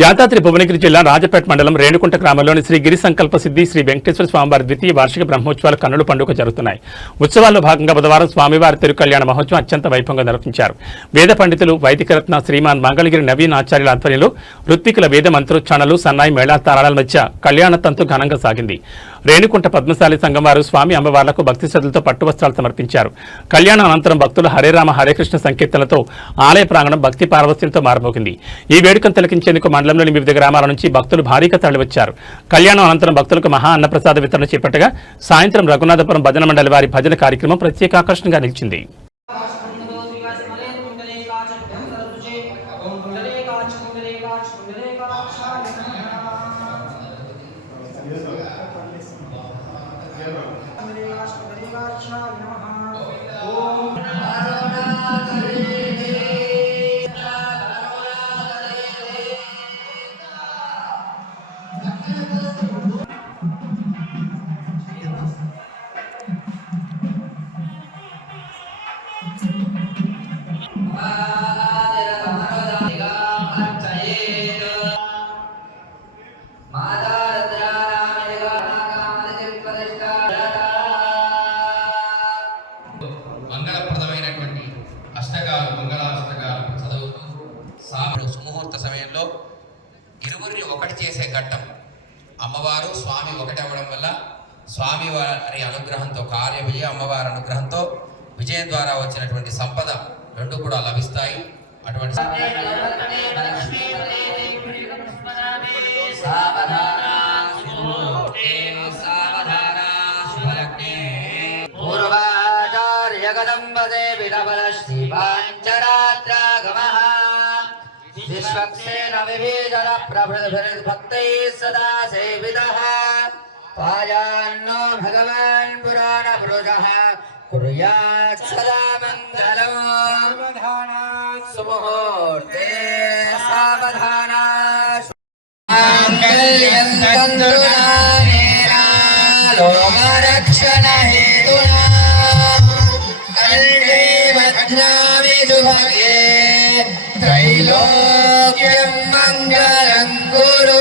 యాదాద్రి భువనగిరి జిల్లా రాజపేట మండలం రేణుకుంట గ్రామంలోని శ్రీ గిరి సంకల్ప సిద్ధి శ్రీ వెంకటేశ్వర స్వామివారి ద్వితీయ వార్షిక బ్రహ్మోత్సవాలు కన్నుల పండుగ జరుగుతున్నాయి. ఉత్సవాల్లో భాగంగా బుధవారం స్వామివారి తిరుకల్యాణ మహోత్సవం అత్యంత వైభవంగా నిర్వహించారు. వేద పండితులు వైదికరత్న శ్రీమాన్ మంగళగిరి నవీన్ ఆచార్యుల ఆధ్వర్యంలో ఋత్వికుల వేద మంత్రోచ్చారణలు సన్నాయి మేళా తారాల మధ్య కళ్యాణ తంతు ఘనంగా సాగింది. రేణుకుంట పద్మశాలి సంఘం వారు స్వామి అమ్మవార్లకు భక్తి శ్రద్ధలతో పట్టు వస్త్రాలు సమర్పించారు. కళ్యాణం అనంతరం భక్తులు హరేరామ హరేకృష్ణ సంకీర్తనలతో ఆలయ ప్రాంగణం భక్తి పారవస్యంతో మారమోగింది. ఈ వేడుకను తిలకించేందుకు మండలంలోని వివిధ గ్రామాల నుంచి భక్తులు భారీగా తరలివచ్చారు. కళ్యాణం అనంతరం భక్తులకు మహా అన్నప్రసాద వితరణ చేపట్టగా సాయంత్రం రఘునాథపురం భజన మండలి వారి భజన కార్యక్రమం ప్రత్యేక ఆకర్షణగా నిలిచింది. మంగళప్రదమైనటువంటి అష్టకాలు మంగళాష్టకాలు చదువుతూ సాముడు సుముహూర్త సమయంలో ఇరువురిని ఒకటి చేసే ఘట్టం. అమ్మవారు స్వామి ఒకటి అవ్వడం వల్ల స్వామి వారి అనుగ్రహంతో కార్య విజయ, అమ్మవారి అనుగ్రహంతో విజయం ద్వారా వచ్చినటువంటి సంపద రెండు కూడా లభిస్తాయి. అటువంటి విశ్వక్సేన విభీజన ప్రభృద్భిర్భక్తైః సదా సేవితః పాయాన్నో భగవాన్ పురాణ పురుషః కుర్యాత్ సదా మంగళం. సుముహూర్తే సావధాన మాంగళ్యం తంతునా నేనా లోకరక్షణ హేతునా కంఠే బధ్నామి శుభగే త్రైలోక్యం మంగళం కురు.